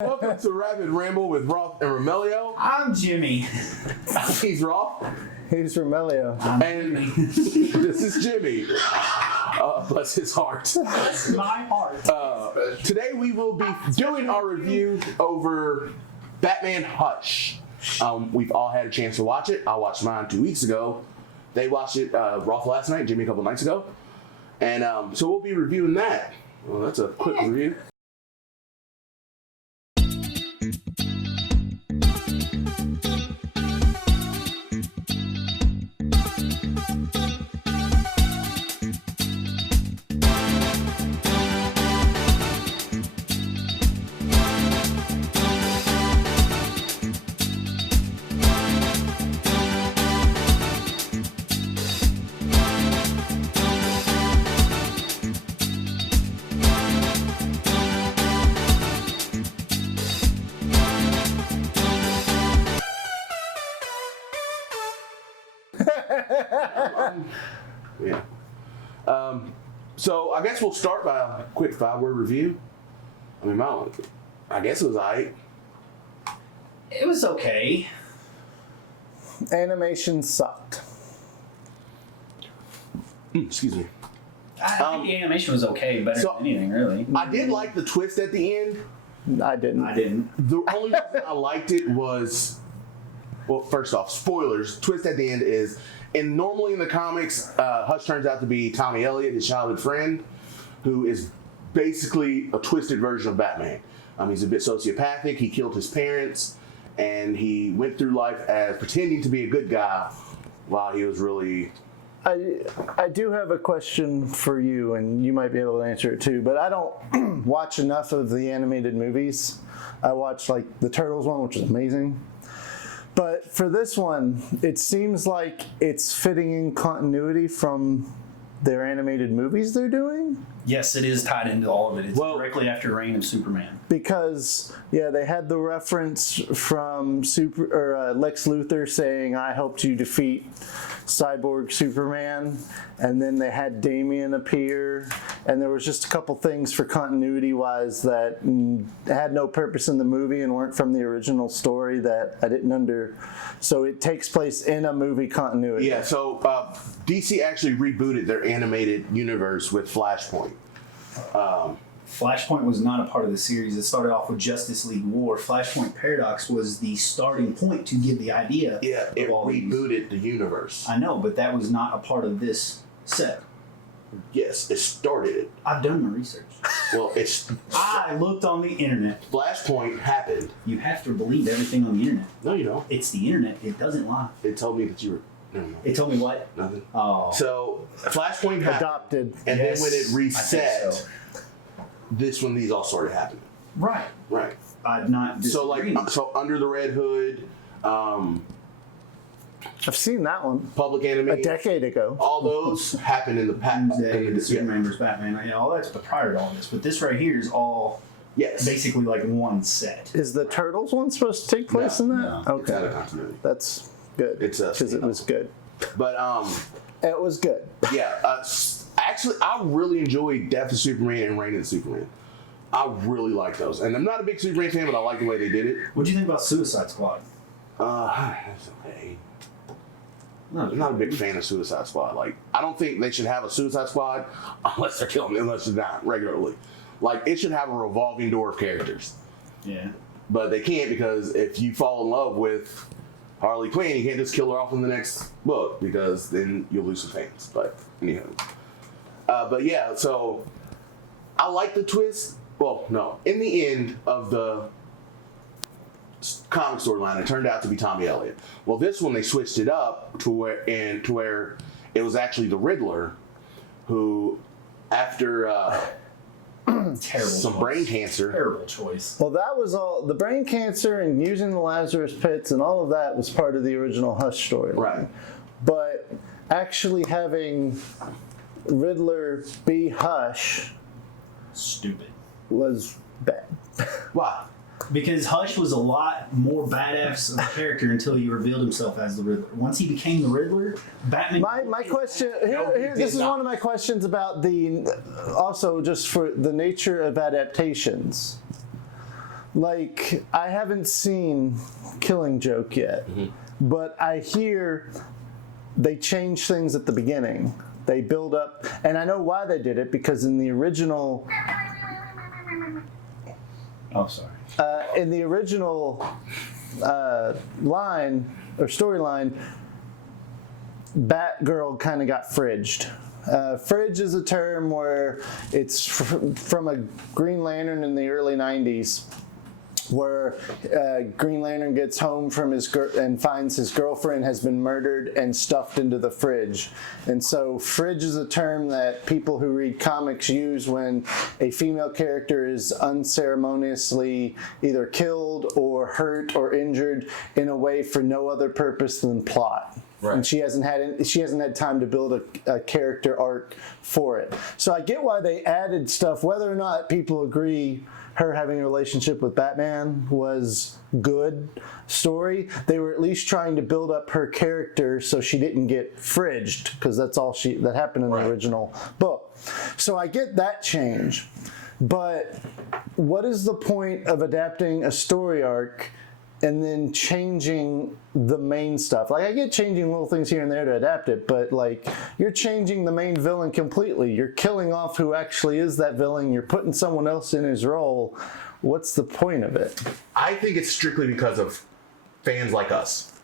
Welcome to Rapid Ramble with Rolf and Romelio. I'm Jimmy. He's Rolf. He's Romelio. And this is Jimmy. Bless his heart. Bless my heart. Today we will be doing our review over Batman Hush. We've all had a chance to watch it. I watched mine 2 weeks ago. They watched it, Rolf last night, Jimmy a couple nights ago. And so we'll be reviewing that. Well, that's a quick review. Yeah. So I guess we'll start by a quick 5-word review. I guess it was alright. It was okay. Animation sucked. Excuse me. I think the animation was okay, better than anything, really. I did like the twist at the end. I didn't. The only reason I liked it was, well, first off, spoilers. Twist at the end is, and normally in the comics, Hush turns out to be Tommy Elliott, his childhood friend, who is basically a twisted version of Batman. He's a bit sociopathic. He killed his parents, and he went through life as pretending to be a good guy while he was really... I do have a question for you, and you might be able to answer it too, but I don't watch enough of the animated movies. I watched like the Turtles one, which is amazing. But for this one, it seems like it's fitting in continuity from their animated movies they're doing. Yes, it is tied into all of it. It's directly after Reign of Superman. Because, yeah, they had the reference from Lex Luthor saying, I helped you defeat Cyborg Superman, and then they had Damian appear, and there was just a couple things for continuity-wise that had no purpose in the movie and weren't from the original story that I didn't so it takes place in a movie continuity. Yeah, so DC actually rebooted their animated universe with Flashpoint. Flashpoint was not a part of the series. It started off with Justice League War. Flashpoint Paradox was the starting point to give the idea. Yeah, it rebooted the universe. I know, but that was not a part of this set. Yes, it started it. I've done my research. Well, I looked on the internet. Flashpoint happened. You have to believe everything on the internet. No, you don't. It's the internet. It doesn't lie. It told me that you were... No. It told me what? Nothing. Oh. So, Flashpoint happened. Adopted. And then when it reset, so. these all started happening. Right. Right. I'm not disagreeing. So Under the Red Hood, I've seen that one. Public Enemy. A decade ago. All those happened in the past. Superman vs. Batman. Yeah, all that's prior to all this. But this right here is all basically like one set. Is the Turtles one supposed to take place in that? No. Okay. It's out of continuity. That's good. It's because it was good. But it was good. Yeah. Actually, I really enjoyed Death of Superman and Reign of Superman. I really like those, and I'm not a big Superman fan, but I like the way they did it. What do you think about Suicide Squad? That's okay. I'm not a big fan of Suicide Squad. Like, I don't think they should have a Suicide Squad unless they're killing, unless they're not regularly. Like, it should have a revolving door of characters. Yeah. But they can't, because if you fall in love with Harley Quinn, you can't just kill her off in the next book, because then you'll lose some fans. But anyhow. But yeah, so I like the twist. Well, no. In the end of the comic storyline, it turned out to be Tommy Elliott. Well, this one they switched it up to where it was actually the Riddler, who after brain cancer. Terrible choice. Well, that was all. The brain cancer and using the Lazarus pits and all of that was part of the original Hush story. Right. But actually having Riddler be Hush Stupid. was bad. Why? Because Hush was a lot more badass of a character until he revealed himself as the Riddler. Once he became the Riddler, Batman... My question... This is one of my questions about the... Also, just for the nature of adaptations. like, I haven't seen Killing Joke yet, but I hear they change things at the beginning. They build up, and I know why they did it, because in the original... Oh, sorry. In the original line, or storyline, Batgirl kind of got fridged. Fridge is a term where it's from a Green Lantern in the early 90s, where Green Lantern gets home from and finds his girlfriend has been murdered and stuffed into the fridge. And so fridge is a term that people who read comics use when a female character is unceremoniously either killed or hurt or injured in a way for no other purpose than plot. Right. And she hasn't had time to build a character arc for it. So I get why they added stuff, whether or not people agree her having a relationship with Batman was good story. They were at least trying to build up her character so she didn't get fridged, because that's all that happened in the original book. So I get that change. But what is the point of adapting a story arc and then changing the main stuff? Like, I get changing little things here and there to adapt it, but like, you're changing the main villain completely. You're killing off who actually is that villain. You're putting someone else in his role. What's the point of it? I think it's strictly because of fans like us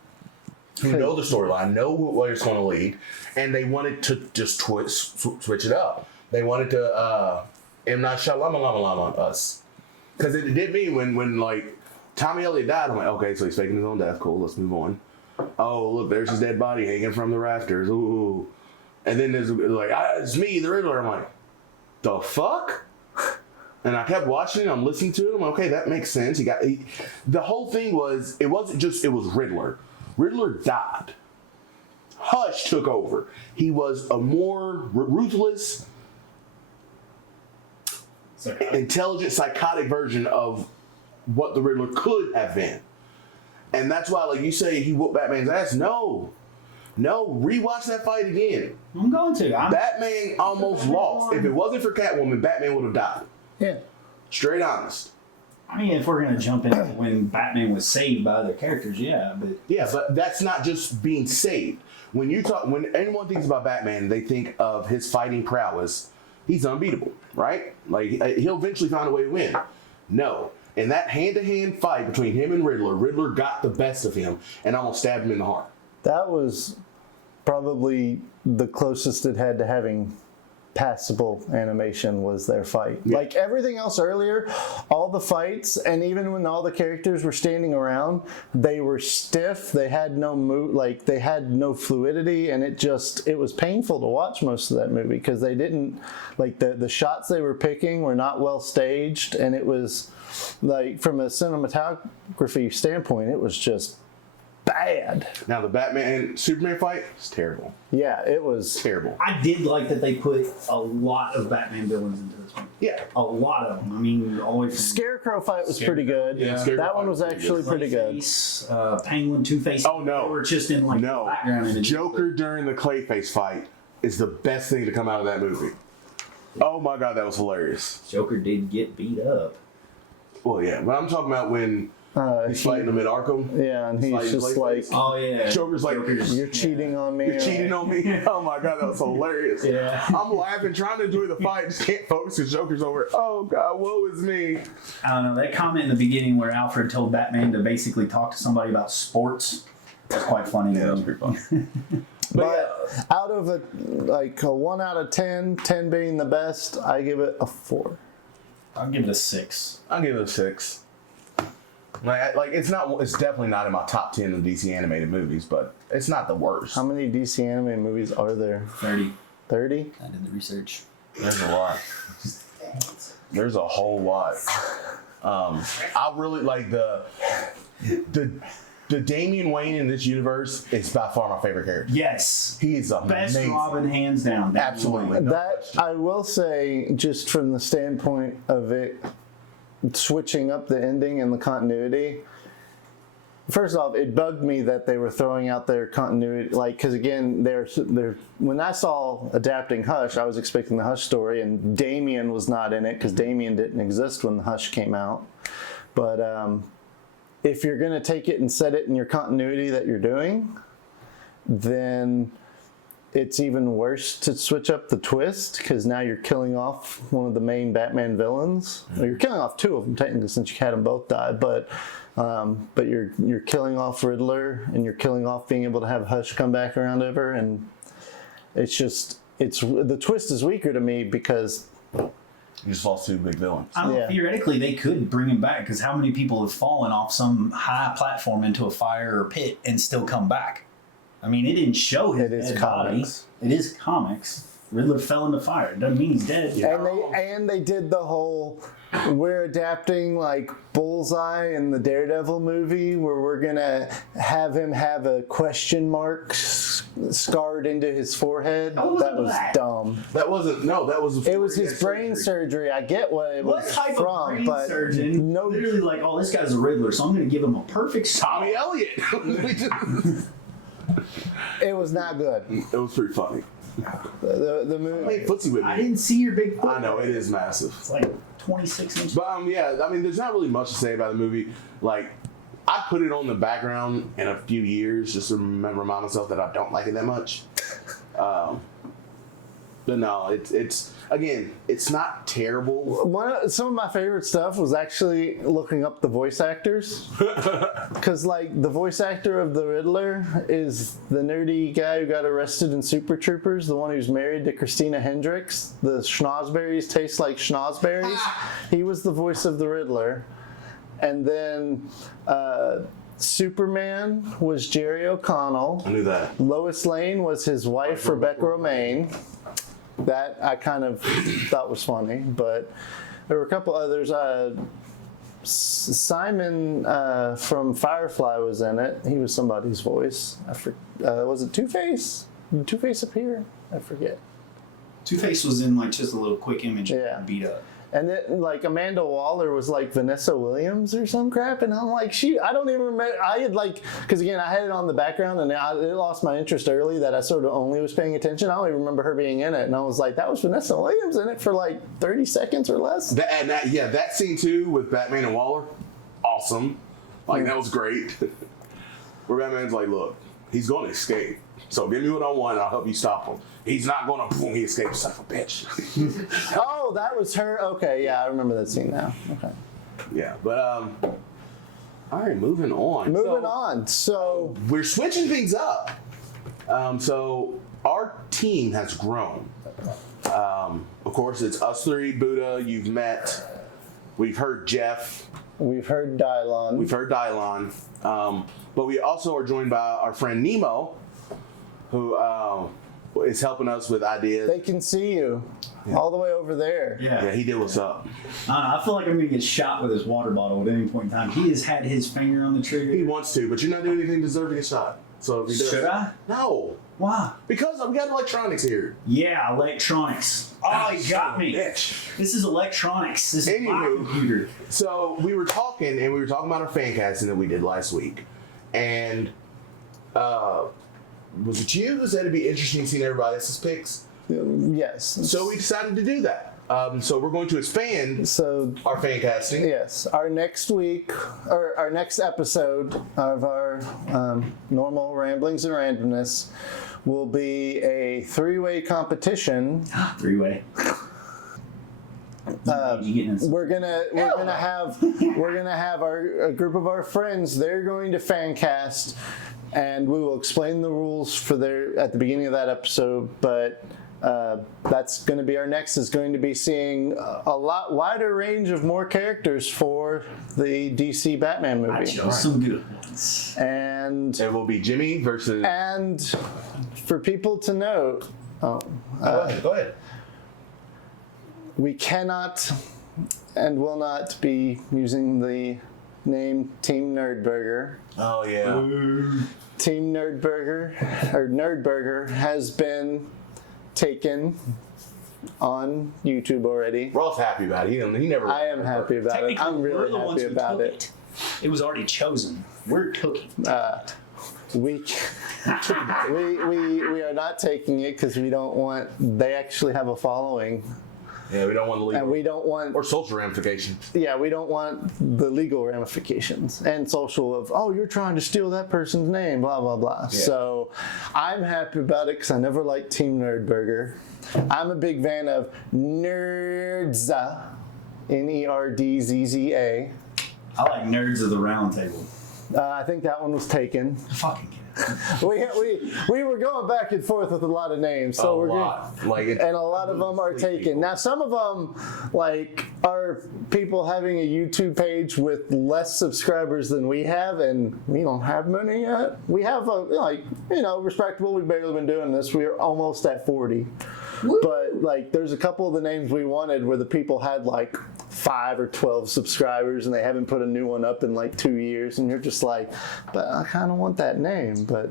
who know the storyline, know where it's going to lead, and they wanted to just switch it up. They wanted to M. Night Shyamalan on us. Because it did me when like, Tommy Elliott died. I'm like, okay, so he's faking his own death. Cool, let's move on. Oh, look, there's his dead body hanging from the rafters. Ooh. And then there's like, it's me, the Riddler. I'm like, the fuck? And I kept watching it. I'm listening to it. I'm like, okay, that makes sense. The whole thing was, it wasn't just, it was Riddler. Riddler died. Hush took over. He was a more ruthless, intelligent, psychotic version of what the Riddler could have been. And that's why, like you say, he whooped Batman's ass. No, rewatch that fight again. I'm going to. Batman almost lost. If it wasn't for Catwoman, Batman would have died. Yeah. Straight honest. I mean, if we're going to jump into when Batman was saved by other characters, yeah, but... Yeah, but that's not just being saved. When anyone thinks about Batman, they think of his fighting prowess. He's unbeatable, right? Like, he'll eventually find a way to win. No. In that hand-to-hand fight between him and Riddler got the best of him and almost stabbed him in the heart. That was probably the closest it had to having passable animation was their fight. Yeah. Like everything else earlier, all the fights, and even when all the characters were standing around, they were stiff. They had no they had no fluidity, and it was painful to watch most of that movie because they didn't, like, the shots they were picking were not well staged, and it was like, from a cinematography standpoint, it was just bad. Now the Batman Superman fight is terrible. Yeah, it was terrible. I did like that they put a lot of Batman villains into this one. Yeah, a lot of them. I mean, all the way from Scarecrow fight was pretty good. Yeah, that one was actually pretty good. Penguin, Two-Face. Oh no, they were just in like the background. Joker during the Clayface fight is the best thing to come out of that movie. Oh my god, that was hilarious. Joker did get beat up. Well, yeah, but I'm talking about when he's fighting him at Arkham. Yeah, and he's just like, oh yeah, Joker's like, you're cheating on me. You're cheating on me. Oh my god, that was hilarious. Yeah, I'm laughing, trying to enjoy the fight, just can't focus because Joker's over. Oh god, woe is me. I don't know, that comment in the beginning where Alfred told Batman to basically talk to somebody about sports was quite funny. Yeah, that was pretty funny. But out of a 1 out of 10, 10 being the best, I give it a 4. I'll give it a 6. I'll give it a 6. It's definitely not in my top 10 of DC animated movies, but it's not the worst. How many DC animated movies are there? 30. 30? I did the research. There's a lot. There's a whole lot. I really like the Damian Wayne in this universe is by far my favorite character. Yes. He is amazing. Best Robin, hands down. Absolutely. I will say, just from the standpoint of it switching up the ending and the continuity, first off, it bugged me that they were throwing out their continuity, because again, they're when I saw adapting Hush, I was expecting the Hush story, and Damian was not in it because Damian didn't exist when the Hush came out. But if you're going to take it and set it in your continuity that you're doing, then it's even worse to switch up the twist, because now you're killing off one of the main Batman villains. Well, you're killing off two of them technically, since you had them both die, but you're killing off Riddler, and you're killing off being able to have Hush come back around over, and the twist is weaker to me because You just lost two big villains. I don't know, theoretically, they could bring him back, because how many people have fallen off some high platform into a fire or pit and still come back? I mean, it didn't show his dead body. It is comics. Riddler fell in the fire. It doesn't mean he's dead. Yeah. And they did the whole, we're adapting like Bullseye in the Daredevil movie, where we're gonna have him have a question mark scarred into his forehead. That was dumb. That wasn't. No, that was. It was his brain surgery. I get what it was type from, of brain but surgeon? no. Literally, like, oh, this guy's a Riddler, so I'm going to give him a perfect Tommy Elliott. It was not good. It was pretty funny. The movie. Played footsie with me. I didn't see your big foot. I know, it is massive. It's like 26 inches. But yeah, I mean, there's not really much to say about the movie. Like, I put it on the background in a few years just to remind myself that I don't like it that much. But no, it's again, it's not terrible. Some of my favorite stuff was actually looking up the voice actors, because like the voice actor of the Riddler is the nerdy guy who got arrested in Super Troopers, the one who's married to Christina Hendricks. The schnozberries taste like schnozberries. He was the voice of the Riddler, and then Superman was Jerry O'Connell. I knew that. Lois Lane was his wife, Rebecca Romaine. That I kind of thought was funny, but there were a couple others. Simon from Firefly was in it. He was somebody's voice. Was it Two-Face? Did Two-Face appear? I forget. Two-Face was in like just a little quick image beat up. And then, like, Amanda Waller was like Vanessa Williams or some crap, and I'm like, I don't even remember. I had because again, I had it on the background, and it lost my interest early that I sort of only was paying attention. I don't even remember her being in it, and I was like, that was Vanessa Williams in it for like 30 seconds or less. That scene too with Batman and Waller, awesome. Like, that was great. Where Batman's like, look, he's going to escape, so give me what I want, and I'll help you stop him. He's not going to, boom, he escapes, son of a bitch. Oh, that was her. Okay, yeah, I remember that scene now. Okay. Yeah, but, all right, moving on. So we're switching things up. So our team has grown. Of course, it's us three, Buddha, you've met. We've heard Jeff. We've heard Dylon. But we also are joined by our friend Nemo, who is helping us with ideas. They can see you all the way over there. Yeah, he did what's up. I feel like I'm going to get shot with his water bottle at any point in time. He has had his finger on the trigger. He wants to, but you're not doing anything to deserve to get shot. So if he does, should I? No. Why? Because we got electronics here. Yeah, electronics. Oh, he got me. Bitch. This is electronics. This is my computer. So we were talking about our fan casting that we did last week. And was it you who said it'd be interesting seeing everybody else's picks? Yes. So we decided to do that. So we're going to expand our fan casting. Yes. Our next week, or our next episode of our normal Ramblings and Randomness will be a three-way competition. Three-way. We're gonna have a group of our friends. They're going to fan cast, and we will explain the rules at the beginning of that episode. But that's going to be our next. Is going to be seeing a lot wider range of more characters for the DC Batman movie. I chose some good ones. And it will be Jimmy versus. And for people to note, go ahead. We cannot and will not be using the name Team Nerdburger. Oh, yeah. Team Nerdburger has been taken on YouTube already. Ross happy about it. He never. I am happy about it. I'm really happy about it. It was already chosen. We're cooking. We are not taking it because we don't want. They actually have a following. Yeah, we don't want the legal And we don't want, or social ramifications. yeah, we don't want the legal ramifications and social of, oh, you're trying to steal that person's name, blah, blah, blah. So I'm happy about it because I never liked Team Nerdburger. I'm a big fan of Nerdza, Nerdzzza. I like Nerds of the Round Table. I think that one was taken. Fucking get it. We were going back and forth with a lot of names, so we're good. And a lot of them are taken. Now, some of them, like, are people having a YouTube page with less subscribers than we have, and we don't have many yet. We have respectable. We've barely been doing this. We're almost at 40. Woo. But like, there's a couple of the names we wanted where the people had like 5 or 12 subscribers, and they haven't put a new one up in like 2 years, and you're just like, but I kind of want that name, but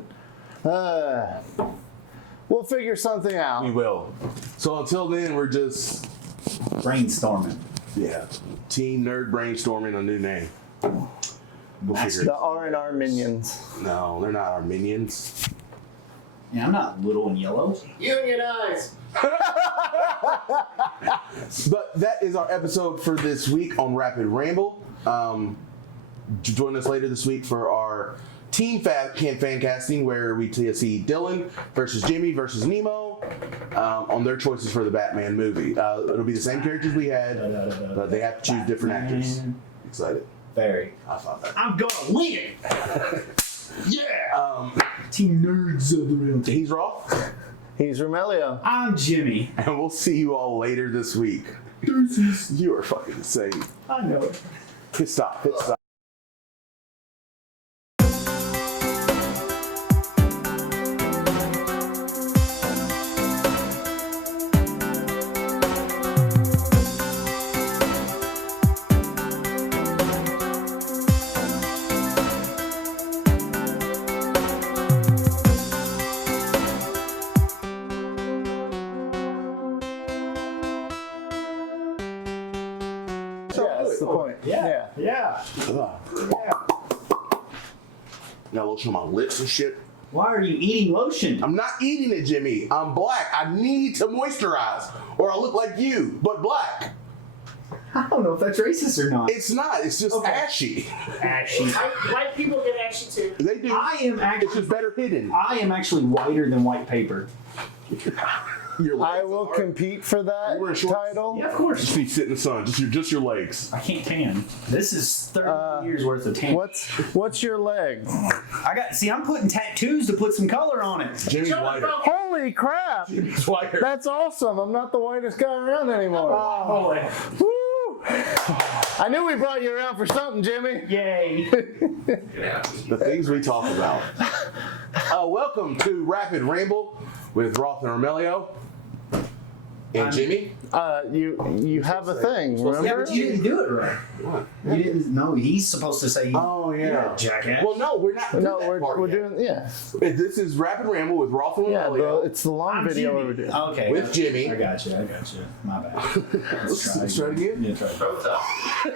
we'll figure something out. We will. So until then, we're just brainstorming. Yeah, Team Nerd brainstorming a new name. We'll figure the R&R Minions. No, they're not our minions. Yeah, I'm not little and yellow. Unionize. But that is our episode for this week on Rapid Ramble. Join us later this week for our team fan casting, where we see Dylan versus Jimmy versus Nemo on their choices for the Batman movie. It'll be the same characters we had, but they have to choose different actors. Excited. Very. I thought that. I'm gonna win. Yeah. Team Nerds of the Round. He's Roth. He's Romelio. I'm Jimmy. And we'll see you all later this week. You are fucking insane. I know it. Hit stop. Hit stop. That's the point. Yeah. Got lotion on my lips and shit. Why are you eating lotion? I'm not eating it, Jimmy. I'm black. I need to moisturize, or I look like you, but black. I don't know if that's racist or not. It's not. It's just ashy. Ashy. White people get ashy too. They do. It's just better hidden. I am actually whiter than white paper. I will compete for that title. Yeah, of course. Just need to sit in the sun. Just your legs. I can't tan. This is 30 years worth of tan. What's your leg? I'm putting tattoos to put some color on it. Jimmy's whiter. Holy crap! Jimmy's whiter. That's awesome. I'm not the whitest guy around anymore. Oh, Woo! I knew we brought you around for something, Jimmy. yay. The things we talk about. Welcome to Rapid Ramble with Roth and Romelio. And Jimmy? You have a thing, remember? Yeah, but you didn't do it right. What? You didn't. No, he's supposed to say. Oh, yeah. Jackass. Well, no, we're not. No, we're doing, yeah. This is Rapid Ramble with Roth and Yeah, Romelio. it's the long I'm video Jimmy. we're doing. Okay. With Jimmy. I got you. My bad. Let's try it again. Yeah, try it.